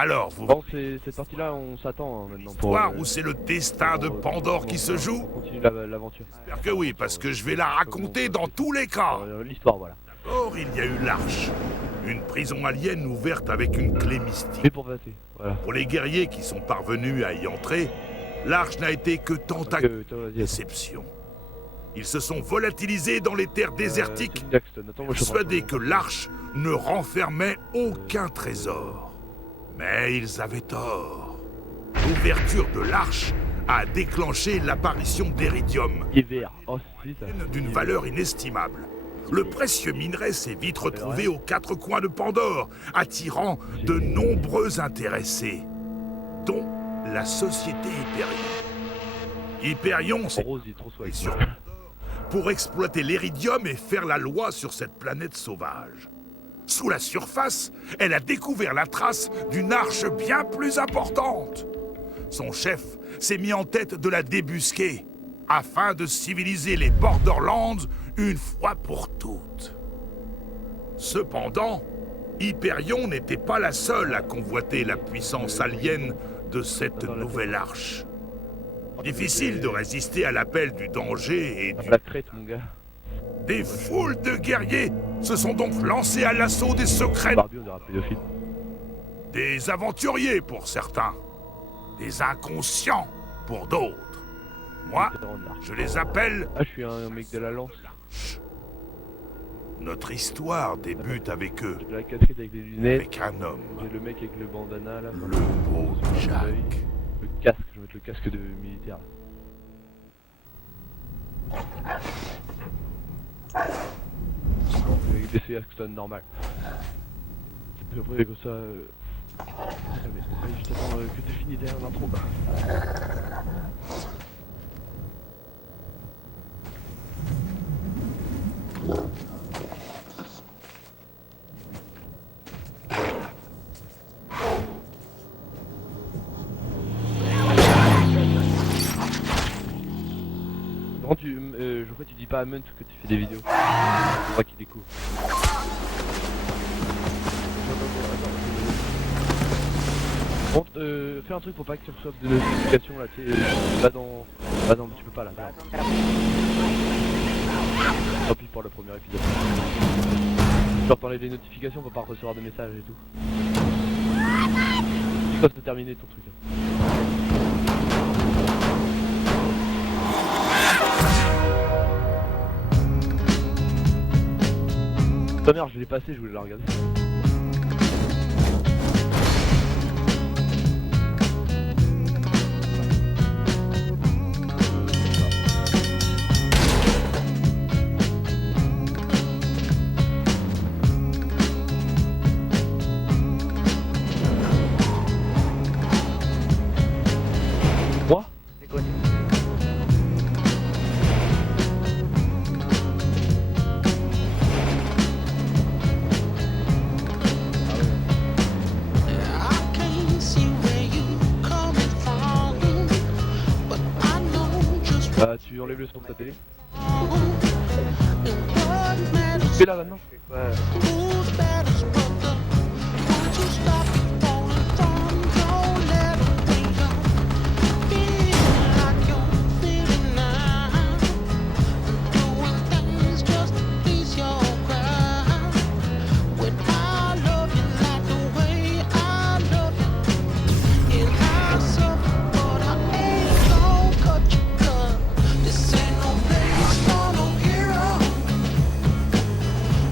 Alors, vous Bon, cette partie-là, on s'attend hein, maintenant pour. voir où c'est le destin de Pandore qui se joue? On continue l'aventure. J'espère que oui, parce que je vais la raconter dans tous les cas. L'histoire, voilà. Or, il y a eu l'Arche, une prison alien ouverte avec une clé mystique. Et pour passer, voilà. Pour les guerriers qui sont parvenus à y entrer, l'Arche n'a été que tentative de déception. Ils se sont volatilisés dans les terres désertiques, persuadés que l'Arche ne renfermait aucun trésor. Mais ils avaient tort. L'ouverture de l'Arche a déclenché l'apparition d'Éridium, d'une valeur inestimable. Le précieux minerai s'est vite retrouvé aux quatre coins de Pandore, attirant de nombreux intéressés, dont la société Hyperion. Hyperion s'est sur Pandore pour exploiter l'Éridium et faire la loi sur cette planète sauvage. Sous la surface, elle a découvert la trace d'une arche bien plus importante. Son chef s'est mis en tête de la débusquer, afin de civiliser les Borderlands une fois pour toutes. Cependant, Hyperion n'était pas la seule à convoiter la puissance alien de cette nouvelle arche. Difficile de résister à l'appel du danger et du... La crête, mon gars. Des foules de guerriers se sont donc lancés à l'assaut des secrets. Des aventuriers pour certains, des inconscients pour d'autres. Moi, je les appelle... Ah, je suis un mec de la lance. Notre histoire débute avec eux. J'ai la casquette avec les lunettes. Avec un homme. J'ai le mec avec le bandana là. Le beau Jack. Le casque, je vais mettre le casque de militaire. Avec des CA Axton normal. Et après comme ça... Allez, juste attends que t'aies fini derrière l'intro. Je crois que tu dis pas à Munt que tu fais des vidéos. C'est moi qui découvre. Bon, fais un truc pour pas que tu reçoives de notifications là, tu sais, va dans... Ah non, tu peux pas là, merde. Tant pis pour le premier épisode. Genre t'enlèves les notifications pour pas recevoir de messages et tout. C'est quoi, c'est terminé ton truc hein. Ta merde, je l'ai passé, je voulais la regarder. Moi ? Bah tu enlèves le son de ta télé. Fais là maintenant.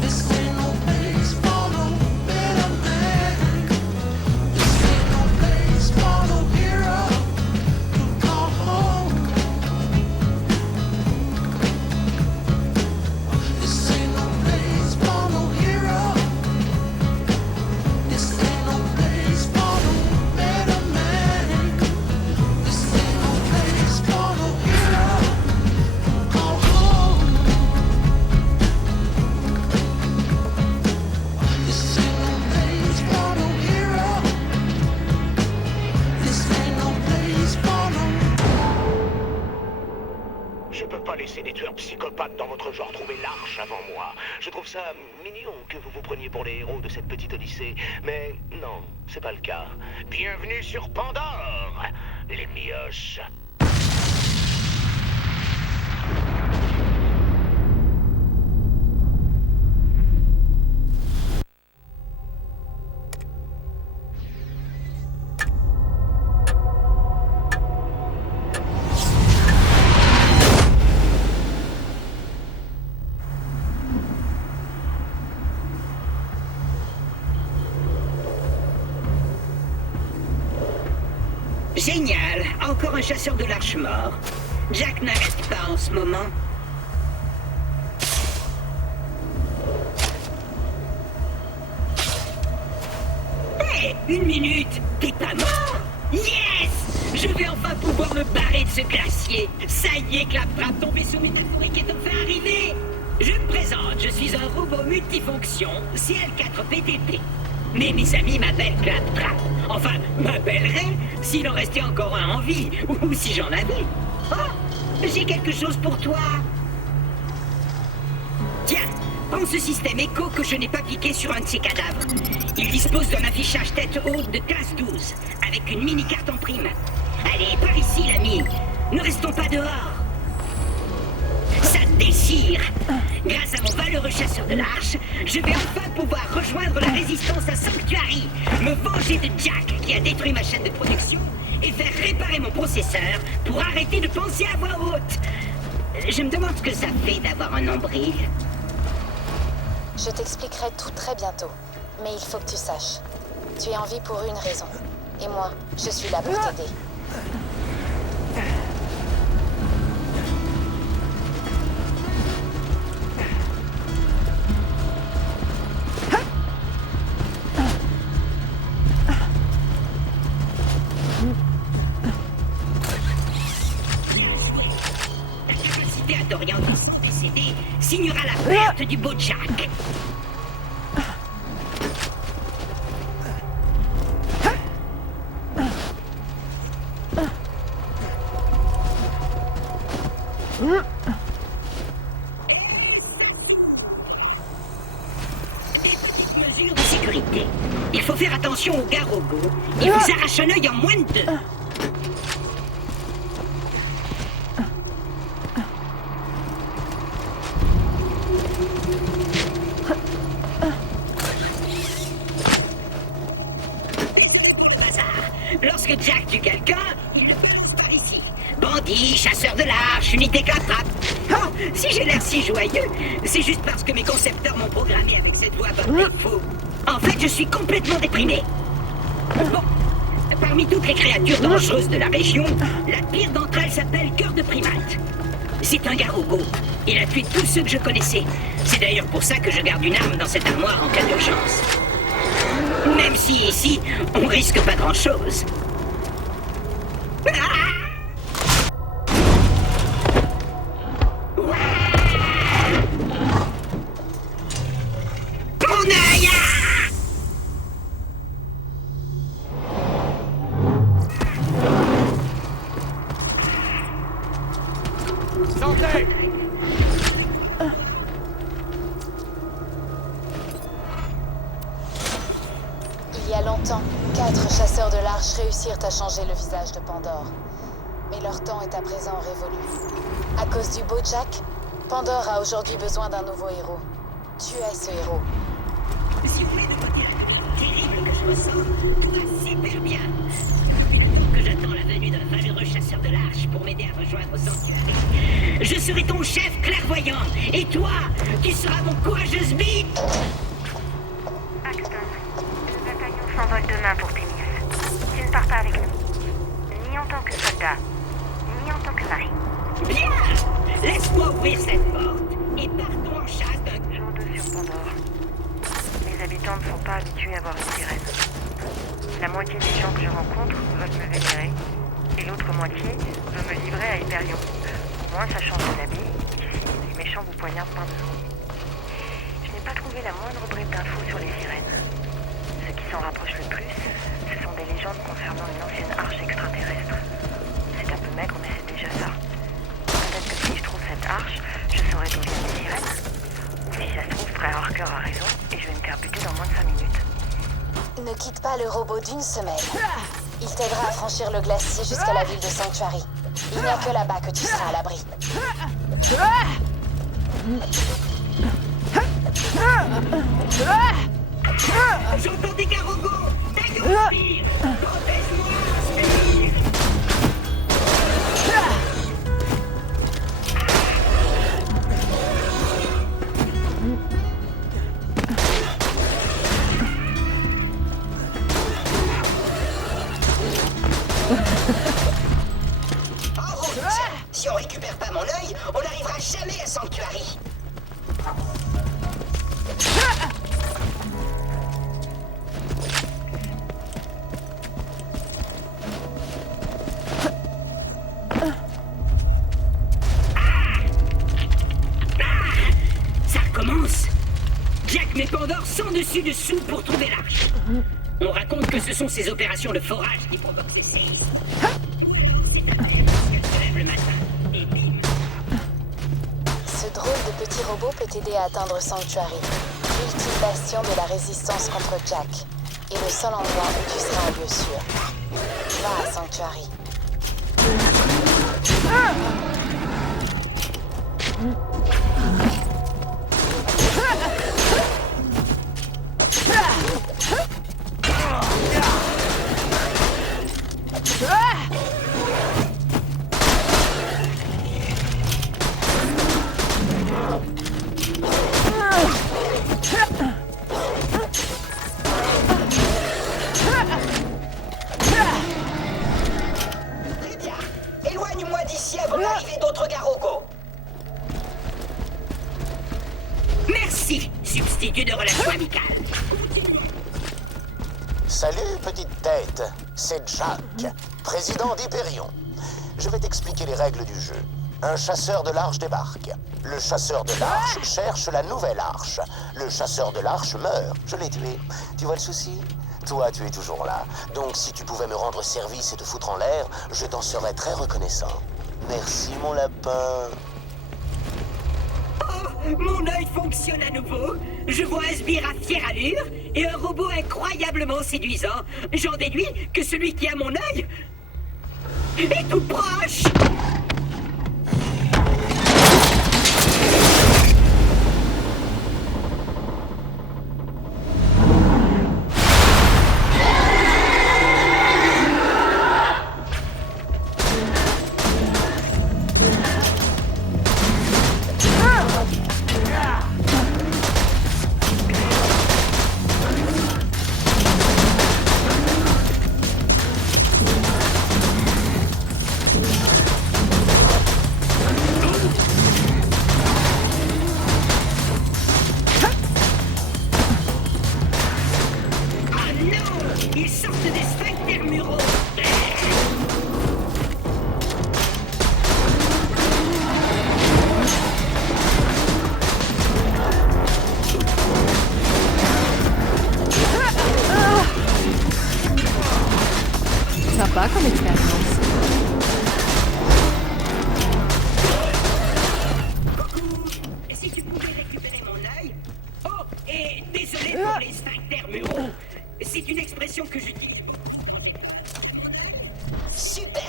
This ain't no place for dans votre genre trouvé l'arche avant moi. Je trouve ça mignon que vous vous preniez pour les héros de cette petite odyssée. Mais non, c'est pas le cas. Bienvenue sur Pandore, les mioches. Génial! Encore un chasseur de l'arche mort. Jack n'arrête pas en ce moment. Hé! Une minute! T'es pas mort? Yes! Je vais enfin pouvoir me barrer de ce glacier. Ça y est, Claptrap, ton vaisseau métaphorique est enfin arrivé. Je me présente, je suis un robot multifonction CL4PTP. Mais mes amis m'appellent Claptrap. Enfin, m'appelleraient s'il en restait encore un en vie, ou si j'en avais. Oh, j'ai quelque chose pour toi. Tiens, prends ce système écho que je n'ai pas piqué sur un de ces cadavres. Il dispose d'un affichage tête haute de classe 12, avec une mini-carte en prime. Allez, par ici, l'ami. Ne restons pas dehors. Ça déchire. Grâce à mon valeureux chasseur de l'arche, je vais enfin pouvoir rejoindre la résistance à Sanctuary, me venger de Jack qui a détruit ma chaîne de production et faire réparer mon processeur pour arrêter de penser à voix haute. Je me demande ce que ça fait d'avoir un nombril. Je t'expliquerai tout très bientôt, mais il faut que tu saches. Tu es en vie pour une raison, et moi, je suis là pour t'aider. Signera la perte du beau Jack. Des petites mesures de sécurité. Il faut faire attention aux garogos. Ils vous arrachent un œil en moins de 2. Lorsque Jack tue quelqu'un, il le place par ici. Bandit, chasseur de l'arche, unité Claptrap. Oh, si j'ai l'air si joyeux, c'est juste parce que mes concepteurs m'ont programmé avec cette voix bordée de fou. En fait, je suis complètement déprimé. Bon, parmi toutes les créatures dangereuses de la région, la pire d'entre elles s'appelle Cœur de Primate. C'est un garogo. Il a tué tous ceux que je connaissais. C'est d'ailleurs pour ça que je garde une arme dans cette armoire en cas d'urgence. Même si ici, on risque pas grand-chose. Mon œil! Santé! Il y a longtemps, 4 chasseurs de l'arche réussirent à changer le visage de Pandore. Mais leur temps est à présent révolu. À cause du beau Jack, Pandore a aujourd'hui besoin d'un nouveau héros. Tu es ce héros. Si vous voulez de quoi dire la terrible que je ressens, tout va super bien. Que j'attends la venue d'un valeureux chasseur de l'arche pour m'aider à rejoindre Sanctuary. Je serai ton chef clairvoyant, et toi, tu seras mon courageuse bite. Axton, nous attaillons sans vol demain pour Témis. Tu ne pars pas avec nous. Ni en tant que soldat, ni en tant que mari. Bien! Laisse-moi ouvrir cette porte, et partons en chasse d'un... Jour 2 sur Pandore. Les habitants ne sont pas habitués à voir une sirène. La moitié des gens que je rencontre veulent me vénérer, et l'autre moitié veut me livrer à Hyperion. Au moins ça change d'habit, ici, les méchants vous poignardent par dessous. Je n'ai pas trouvé la moindre bride d'infos sur les sirènes. Ce qui s'en rapproche le plus, ce sont des légendes concernant une ancienne arche extraterrestre. C'est un peu maigre, mais c'est déjà ça. Peut-être que si je trouve cette arche, je saurai d'où Ne quitte pas le robot d'une semaine. Il t'aidera à franchir le glacier jusqu'à la ville de Sanctuary. Il n'y a que là-bas que tu seras à l'abri. J'entends des garogos! D'accord, Spire! Protège-moi, Spire! En route! Si on récupère pas mon œil, on n'arrivera jamais à Sanctuary. Ça recommence. Jack et Pandore sont dessus-dessous pour trouver l'arche. On raconte que ce sont ces opérations de forage qui provoquent ces séismes. C'est un rêve parce qu'elle se lève le matin et bim. Ce drôle de petit robot peut t'aider à atteindre Sanctuary, l'ultime bastion de la résistance contre Jack, et le seul endroit où tu seras en lieu sûr. Va à Sanctuary. Très bien. Éloigne-moi d'ici avant l'arrivée d'autres garogos. Merci, substitut de relations amicales. Salut, petite tête. C'est Jack, président d'Hyperion. Je vais t'expliquer les règles du jeu. Un chasseur de l'arche débarque. Le chasseur de l'arche cherche la nouvelle arche. Le chasseur de l'arche meurt. Je l'ai tué. Tu vois le souci? Toi, tu es toujours là. Donc, si tu pouvais me rendre service et te foutre en l'air, je t'en serais très reconnaissant. Merci, mon lapin. Oh, mon œil fonctionne à nouveau. Je vois un sbire à fière allure et un robot incroyablement séduisant. J'en déduis que celui qui a mon œil est tout proche. Ils sortent des sphincters muraux. Sympa comme expérience. Coucou. Et si tu pouvais récupérer mon œil? Oh, et désolé pour les sphincters muraux. C'est une expression que j'utilise beaucoup. Super.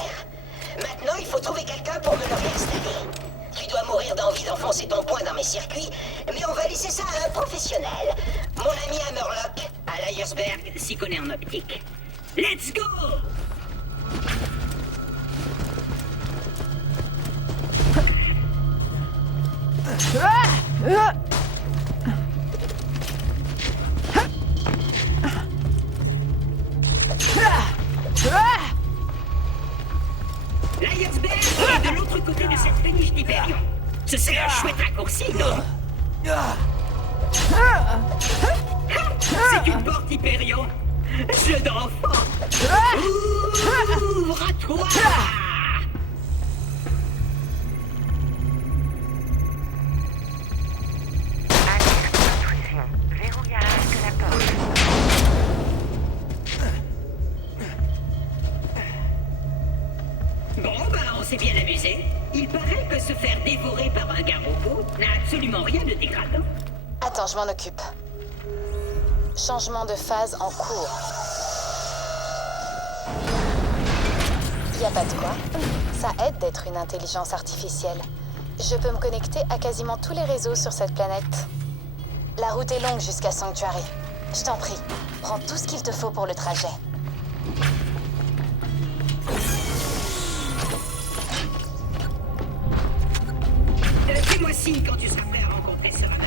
Maintenant, il faut trouver quelqu'un pour me le réinstaller. Tu dois mourir d'envie d'enfoncer ton poing dans mes circuits, mais on va laisser ça à un professionnel. Mon ami Hammerlock, à Lyersberg, s'y connaît en optique. Let's go! Lyersberg est de l'autre côté de cette péniche d'Hyperion. Ce serait un chouette raccourci, non? C'est une porte Hyperion. Jeu d'enfant. Ouvre-toi! Alerte d'intrusion. Verrouillage de la porte. Bon, ben, on s'est bien amusé. Il paraît que se faire dévorer par un garogos n'a absolument rien de dégradant. Attends, je m'en occupe. Changement de phase en cours. Y a pas de quoi. Ça aide d'être une intelligence artificielle. Je peux me connecter à quasiment tous les réseaux sur cette planète. La route est longue jusqu'à Sanctuary. Je t'en prie, prends tout ce qu'il te faut pour le trajet. Fais-moi signe quand tu seras prêt à rencontrer ce radar.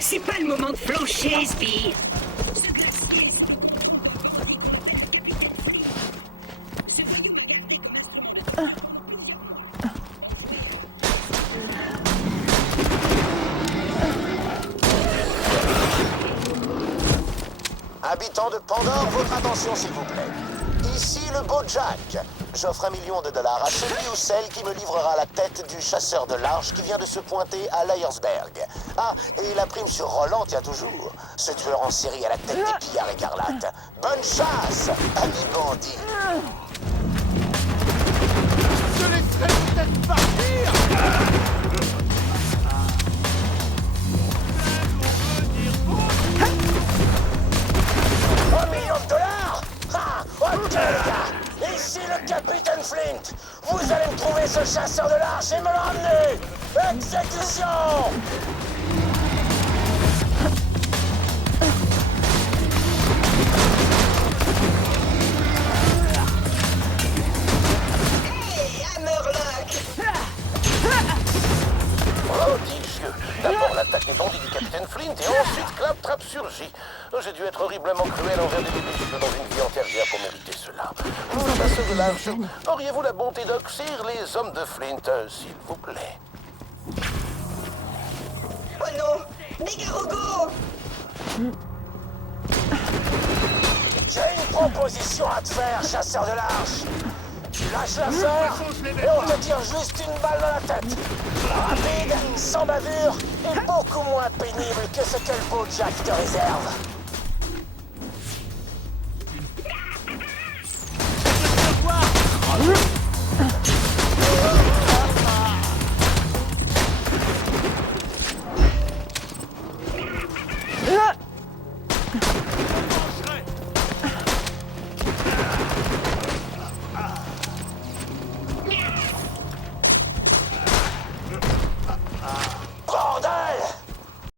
C'est pas le moment de flancher, Sbire. Ce glacier. Habitants de Pandore, votre attention s'il vous plaît. Ici le Bojack. J'offre $1 million à celui ou celle qui me livrera la tête du chasseur de l'arche qui vient de se pointer à Lyersberg. Ah, et la prime sur Roland tient toujours. Ce tueur en série à la tête des pillards écarlates. Bonne chasse, amis bandits. Je laisserai peut-être partir. $1 million? Ah, ok les gars. Ici le capitaine Flint. Vous allez me trouver ce chasseur de l'arche et me le ramener. Exécution. Oh, Dieu! D'abord l'attaque des bandits du capitaine Flint et ensuite Claptrap surgit. J'ai dû être horriblement cruel envers des bébés dans une vie antérieure pour mériter cela. Chasseur de l'arche, auriez-vous la bonté d'oxyre les hommes de Flint, s'il vous plaît? Oh non! Des garogos! J'ai une proposition à te faire, chasseur de l'arche. Tu lâches l'affaire et on te tire juste une balle dans la tête. Rapide, sans bavure et beaucoup moins pénible que ce que le Bojack te réserve. Je veux te voir.